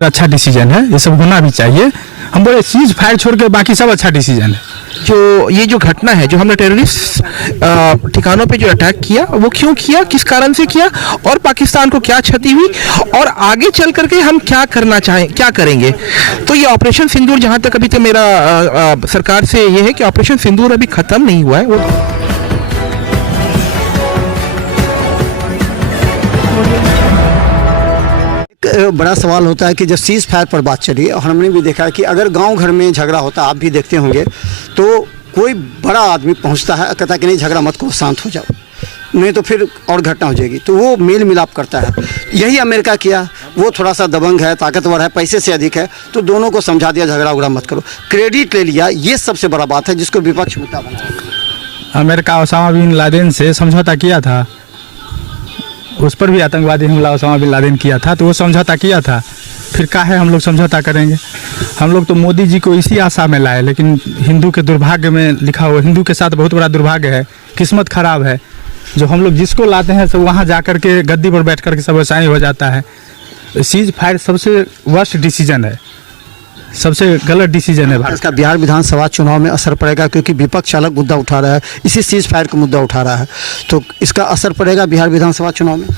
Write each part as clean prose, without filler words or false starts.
अच्छा डिसीजन है, ये सब होना भी चाहिए। हम बोले सीज फायर छोड़ के बाकी सब अच्छा डिसीजन है। जो ये जो घटना है, जो हमने टेररिस्ट ठिकानों पे जो अटैक किया, वो क्यों किया, किस कारण से किया, और पाकिस्तान को क्या क्षति हुई, और आगे चल करके हम क्या करना चाहें, क्या करेंगे। तो ये ऑपरेशन सिंदूर, जहाँ तक अभी तक मेरा सरकार से ये है कि ऑपरेशन सिंदूर अभी खत्म नहीं हुआ है। वो बड़ा सवाल होता है कि जब सीज फायर पर बात चली, और हमने भी देखा कि अगर गांव घर में झगड़ा होता, आप भी देखते होंगे, तो कोई बड़ा आदमी पहुंचता है, कहता है कि नहीं झगड़ा मत करो, शांत हो जाओ, नहीं तो फिर और घटना हो जाएगी। तो वो मेल मिलाप करता है। यही अमेरिका किया। वो थोड़ा सा दबंग है, ताकतवर है, पैसे से अधिक है, तो दोनों को समझा दिया झगड़ा उगड़ा मत करो, क्रेडिट ले लिया। ये सबसे बड़ा बात है जिसको विपक्ष मुद्दा बना। अमेरिका ओसामा बिन लादेन से समझौता किया था, उस पर भी आतंकवादी हमला ओसामा बिन लादेन किया था, तो वो समझौता किया था। फिर काहे हम लोग समझौता करेंगे। हम लोग तो मोदी जी को इसी आशा में लाए, लेकिन हिंदू के दुर्भाग्य में लिखा हुआ, हिंदू के साथ बहुत बड़ा दुर्भाग्य है, किस्मत खराब है। जो हम लोग जिसको लाते हैं सब वहाँ जा कर के गद्दी पर बैठ कर के सब ऐसा ही हो जाता है। सीज फायर सबसे वर्स्ट डिसीजन है, सबसे गलत डिसीजन है। इसका बिहार विधानसभा चुनाव में असर पड़ेगा, क्योंकि विपक्ष अलग मुद्दा उठा रहा है, इसी सीज फायर का मुद्दा उठा रहा है, तो इसका असर पड़ेगा बिहार विधानसभा चुनाव में।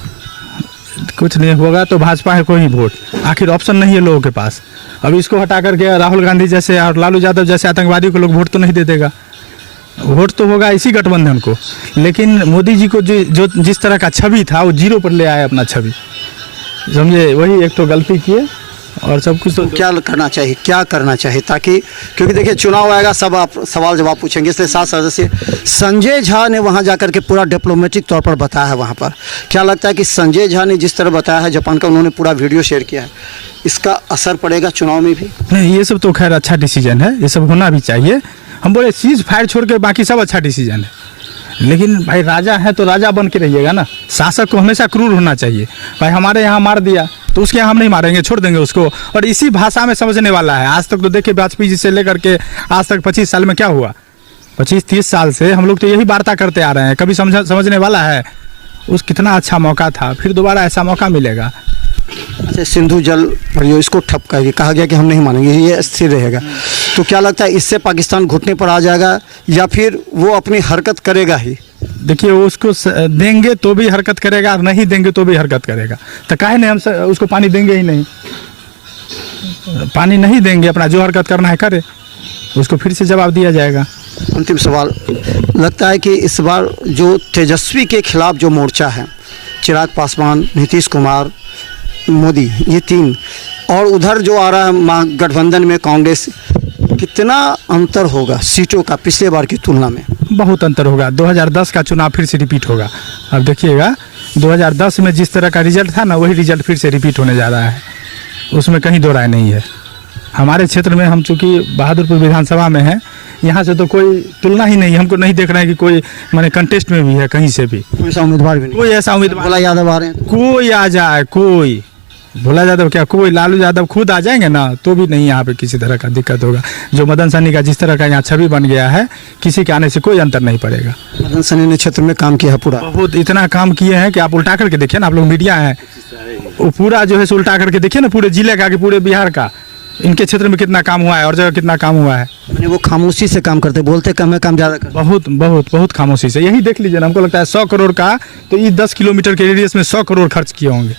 कुछ नहीं होगा तो भाजपा है कोई वोट, आखिर ऑप्शन नहीं है लोगों के पास। अभी इसको हटा करके राहुल गांधी जैसे और लालू यादव जैसे आतंकवादी को लोग वोट तो नहीं दे देगा। वोट तो होगा इसी गठबंधन को, लेकिन मोदी जी को जो जिस तरह का छवि था वो जीरो पर ले आए अपना छवि, समझे। वही एक तो गलती किए और सब कुछ। तो क्या करना चाहिए, क्या करना चाहिए, ताकि, क्योंकि देखिए चुनाव आएगा, सब आप सवाल जवाब पूछेंगे, इसलिए 7 सदस्य संजय झा ने वहां जाकर के पूरा डिप्लोमेटिक तौर पर बताया है। वहां पर क्या लगता है कि संजय झा ने जिस तरह बताया है, जापान का उन्होंने पूरा वीडियो शेयर किया है, इसका असर पड़ेगा चुनाव में भी? नहीं, ये सब तो खैर अच्छा डिसीजन है, ये सब होना भी चाहिए। हम बोले सीज फायर छोड़ के बाकी सब अच्छा डिसीजन है, लेकिन भाई राजा है तो राजा बन के रहिएगा ना। शासक को हमेशा क्रूर होना चाहिए। भाई हमारे यहाँ मार दिया तो उसके यहाँ हम नहीं मारेंगे, छोड़ देंगे उसको, और इसी भाषा में समझने वाला है। आज तक तो देखिए वाजपेयी जी से लेकर के आज तक 25 साल में क्या हुआ, 25-30 साल से हम लोग तो यही वार्ता करते आ रहे हैं। कभी समझने वाला है। उस कितना अच्छा मौका था, फिर दोबारा ऐसा मौका मिलेगा। अच्छा, सिंधु जल परियोजना इसको ठप करके कहा गया कि हम नहीं मानेंगे, ये स्थिर रहेगा, तो क्या लगता है इससे पाकिस्तान घुटने पर आ जाएगा, या फिर वो अपनी हरकत करेगा ही? देखिए वो उसको देंगे तो भी हरकत करेगा, और नहीं देंगे तो भी हरकत करेगा। तो काहे नहीं हम उसको पानी देंगे ही नहीं, पानी नहीं देंगे, अपना जो हरकत करना है करे, उसको फिर से जवाब दिया जाएगा। अंतिम सवाल, लगता है कि इस बार जो तेजस्वी के खिलाफ जो मोर्चा है, चिराग पासवान, नीतीश कुमार, मोदी, ये 3, और उधर जो आ रहा है महागठबंधन में कांग्रेस, कितना अंतर होगा सीटों का पिछले बार की तुलना में? बहुत अंतर होगा। 2010 का चुनाव फिर से रिपीट होगा। अब देखिएगा 2010 में जिस तरह का रिजल्ट था ना, वही रिजल्ट फिर से रिपीट होने जा रहा है, उसमें कहीं दो राय नहीं है। हमारे क्षेत्र में हम चूँकि बहादुरपुर विधानसभा में हैं, यहाँ से तो कोई तुलना ही नहीं, हमको नहीं देख रहे हैं कि कोई माने कंटेस्ट में भी है कहीं से भी। कोई ऐसा उम्मीदवार भी नहीं, कोई ऐसा उम्मीदवार, भोला यादव आ रहे हैं, कोई आ जाए, कोई भोला यादव क्या, कोई लालू यादव खुद आ जाएंगे ना, तो भी नहीं यहाँ पे किसी तरह का दिक्कत होगा। जो मदन सैनी का जिस तरह का यहाँ छवि बन गया है, किसी के आने से कोई अंतर नहीं पड़ेगा। मदन सैनी ने क्षेत्र में काम किया है पूरा, बहुत इतना काम किए हैं कि आप उल्टा करके देखिए ना, आप लोग मीडिया हैं, वो पूरा जो है उल्टा करके देखिए ना, पूरे जिले का कि पूरे बिहार का, इनके क्षेत्र में कितना काम हुआ है और जगह कितना काम हुआ है। मैंने वो खामोशी से काम करते, बोलते कम है, काम ज़्यादा करते, बहुत बहुत बहुत खामोशी से। यही देख लीजिए ना, हमको लगता है 100 करोड़ का, तो ये 10 किलोमीटर के रेडियस में 100 करोड़ खर्च किए होंगे।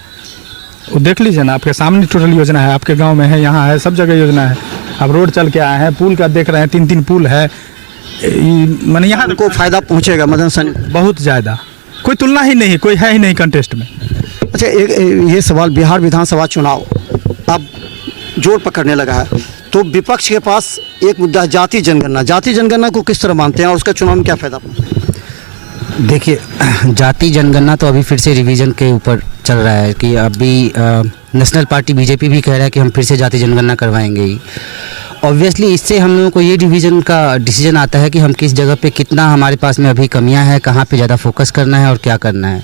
वो देख लीजिए ना, आपके सामने टोटल योजना है, आपके गांव में है, यहाँ है, सब जगह योजना है। आप रोड चल के आए हैं, पुल का देख रहे हैं, 3-3 पुल है, मैंने यहाँ को फायदा पहुँचेगा मदन सैनी, बहुत ज़्यादा, कोई तुलना ही नहीं, कोई है ही नहीं कंटेस्ट में। अच्छा, एक ये सवाल, बिहार विधानसभा चुनाव अब जोर पकड़ने लगा है, तो विपक्ष के पास एक मुद्दा है जाति जनगणना। जाति जनगणना को किस तरह मानते हैं और उसका चुनाव में क्या फायदा? देखिए, जाति जनगणना तो अभी फिर से रिवीजन के ऊपर चल रहा है कि अभी नेशनल पार्टी बीजेपी भी कह रहा है कि हम फिर से जाति जनगणना करवाएंगे ही। ऑब्वियसली इससे हम लोगों को ये डिवीज़न का डिसीजन आता है कि हम किस जगह पे कितना हमारे पास में अभी कमियां हैं, कहाँ पे ज़्यादा फोकस करना है और क्या करना है।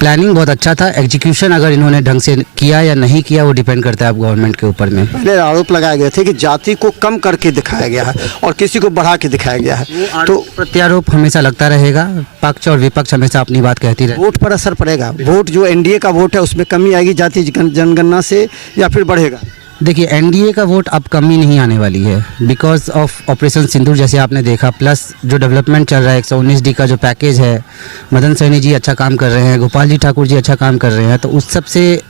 प्लानिंग बहुत अच्छा था, एग्जीक्यूशन अगर इन्होंने ढंग से किया या नहीं किया वो डिपेंड करता है अब गवर्नमेंट के ऊपर में। पहले आरोप लगाए गए थे कि जाति को कम करके दिखाया गया है और किसी को बढ़ा के दिखाया गया है, तो प्रत्यारोप हमेशा लगता रहेगा, पक्ष और विपक्ष हमेशा अपनी बात कहती रहे। वोट पर असर पड़ेगा। वोट जो एनडीए का वोट है उसमें कमी आएगी जाति जनगणना से या फिर बढ़ेगा? देखिए एनडीए का वोट अब कमी नहीं आने वाली है बिकॉज ऑफ ऑपरेशन सिंदूर जैसे आपने देखा, प्लस जो डेवलपमेंट चल रहा है 119D का जो पैकेज है, मदन सैनी जी अच्छा काम कर रहे हैं, गोपाल जी ठाकुर जी अच्छा काम कर रहे हैं, तो उस सब से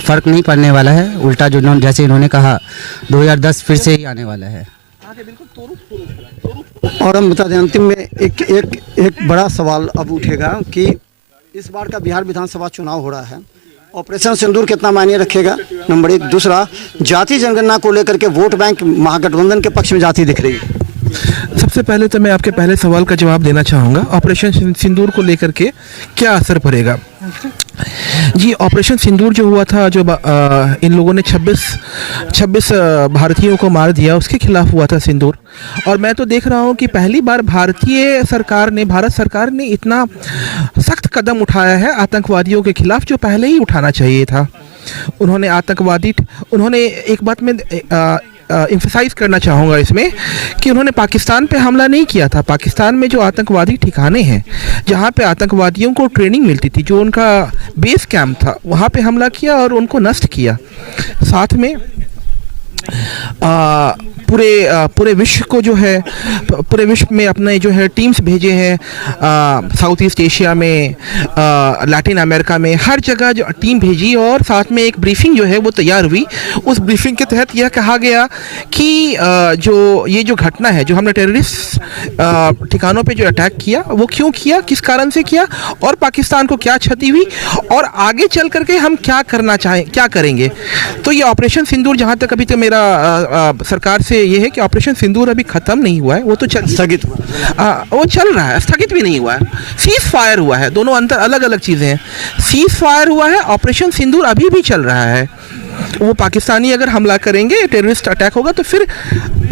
फ़र्क नहीं पड़ने वाला है। उल्टा जो जैसे इन्होंने कहा 2010 फिर से ही आने वाला है। और हम बता दें अंतिम में एक बड़ा सवाल अब उठेगा कि इस बार का बिहार विधानसभा चुनाव हो रहा है, ऑपरेशन सिंदूर कितना मायने रखेगा, नंबर एक। दूसरा, जाति जनगणना को लेकर के वोट बैंक महागठबंधन के पक्ष में जाति दिख रही है। सबसे पहले तो मैं आपके पहले सवाल का जवाब देना चाहूँगा, ऑपरेशन सिंदूर को लेकर के क्या असर पड़ेगा। जी, ऑपरेशन सिंदूर जो हुआ था, जो इन लोगों ने 26 भारतीयों को मार दिया, उसके खिलाफ हुआ था सिंदूर। और मैं तो देख रहा हूँ कि पहली बार भारत सरकार ने इतना सख्त कदम उठाया है आतंकवादियों के खिलाफ जो पहले ही उठाना चाहिए था। उन्होंने एक बात में एम्फसाइज करना चाहूँगा इसमें कि उन्होंने पाकिस्तान पे हमला नहीं किया था। पाकिस्तान में जो आतंकवादी ठिकाने हैं, जहाँ पे आतंकवादियों को ट्रेनिंग मिलती थी, जो उनका बेस कैंप था, वहाँ पे हमला किया और उनको नष्ट किया। साथ में पूरे विश्व को जो है, पूरे विश्व में अपने जो है टीम्स भेजे हैं, साउथ ईस्ट एशिया में, लैटिन अमेरिका में, हर जगह जो टीम भेजी और साथ में एक ब्रीफिंग जो है वो तैयार हुई। उस ब्रीफिंग के तहत यह कहा गया कि ये जो घटना है, जो हमने टेररिस्ट ठिकानों पे जो अटैक किया, वो क्यों किया, किस कारण से किया और पाकिस्तान को क्या क्षति हुई और आगे चल करके हम क्या करना चाहें, क्या करेंगे। तो ये ऑपरेशन सिंदूर, जहाँ तक अभी तो मेरा सरकार से ये है कि ऑपरेशन सिंदूर अभी खत्म नहीं हुआ है, वो तो स्थगित हुआ, वो चल रहा है, स्थगित भी नहीं हुआ है, सीज फायर हुआ है। दोनों अंतर अलग अलग चीज़ें हैं। सीज फायर हुआ है, ऑपरेशन सिंदूर अभी भी चल रहा है। वो पाकिस्तानी अगर हमला करेंगे, टेररिस्ट अटैक होगा, तो फिर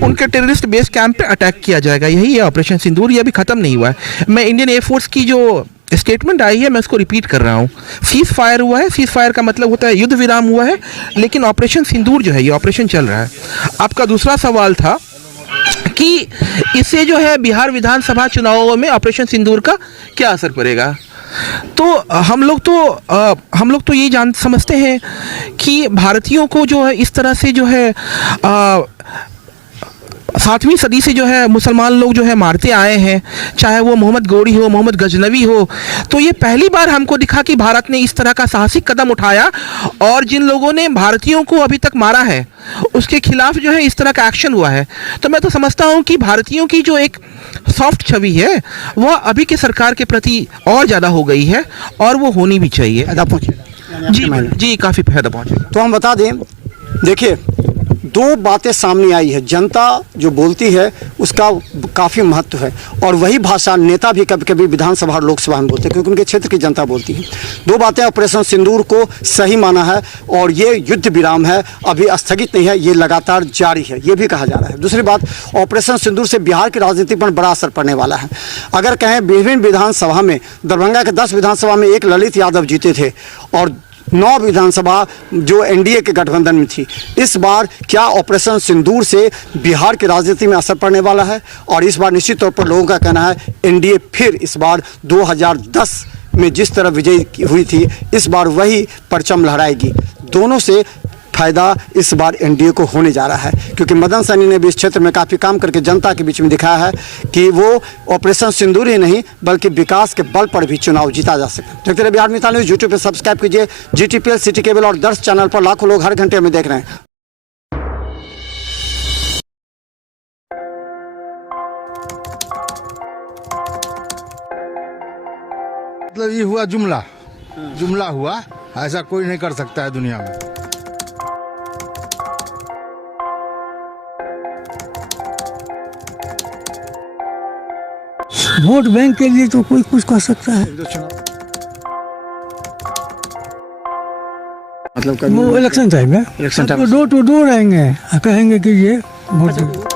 उनके टेररिस्ट बेस कैंप पे अटैक किया जाएगा। यही है ऑपरेशन सिंदूर, ये अभी ख़त्म नहीं हुआ है। मैं इंडियन एयरफोर्स की जो स्टेटमेंट आई है, मैं उसको रिपीट कर रहा हूँ। सीज फायर हुआ है, सीज फायर का मतलब होता है युद्ध विराम हुआ है, लेकिन ऑपरेशन सिंदूर जो है, ये ऑपरेशन चल रहा है। आपका दूसरा सवाल था कि इससे जो है बिहार विधानसभा चुनावों में ऑपरेशन सिंदूर का क्या असर पड़ेगा। तो हम लोग तो ये समझते हैं कि भारतीयों को जो है इस तरह से जो है 7वीं सदी से जो है मुसलमान लोग जो है मारते आए हैं, चाहे वो मोहम्मद गौरी हो, मोहम्मद गजनवी हो। तो ये पहली बार हमको दिखा कि भारत ने इस तरह का साहसिक कदम उठाया और जिन लोगों ने भारतीयों को अभी तक मारा है उसके खिलाफ जो है इस तरह का एक्शन हुआ है। तो मैं तो समझता हूँ कि भारतीयों की जो एक सॉफ्ट छवि है वह अभी के सरकार के प्रति और ज़्यादा हो गई है और वो होनी भी चाहिए। जी, काफ़ी फायदा पहुँचेगा। तो हम बता दें, देखिए, दो बातें सामने आई है। जनता जो बोलती है उसका काफ़ी महत्व है और वही भाषा नेता भी कभी कभी विधानसभा और लोकसभा में बोलते हैं, क्योंकि उनके क्षेत्र की जनता बोलती है। दो बातें, ऑपरेशन सिंदूर को सही माना है और ये युद्ध विराम है, अभी स्थगित नहीं है, ये लगातार जारी है, ये भी कहा जा रहा है। दूसरी बात, ऑपरेशन सिंदूर से बिहार की राजनीति पर बड़ा असर पड़ने वाला है। अगर कहें विभिन्न विधानसभा में, दरभंगा के 10 विधानसभा में एक ललित यादव जीते थे और 9 विधानसभा जो एनडीए के गठबंधन में थी। इस बार क्या ऑपरेशन सिंदूर से बिहार की राजनीति में असर पड़ने वाला है? और इस बार निश्चित तौर पर लोगों का कहना है एनडीए फिर इस बार 2010 में जिस तरह विजयी हुई थी, इस बार वही परचम लहराएगी। दोनों से फायदा इस बार एनडीए को होने जा रहा है, क्योंकि मदन सैनी ने भी इस क्षेत्र में काफ़ी काम करके जनता के बीच में दिखाया है कि वो ऑपरेशन सिंदूर ही नहीं बल्कि विकास के बल पर भी चुनाव जीता जा सके। देखते रहिए बिहार मिसाल न्यूज़, यूट्यूब पर सब्सक्राइब कीजिए, GTPL, सिटी केबल और दर्श चैनल पर लाखों लोग हर घंटे में देख रहे हैं। मतलब ये हुआ जुमला हुआ, ऐसा कोई नहीं कर सकता है दुनिया में। वोट बैंक के लिए तो कोई कुछ कर सकता है, मतलब वो इलेक्शन टाइम है, डोर टू डोर आएंगे, कहेंगे कि ये वोट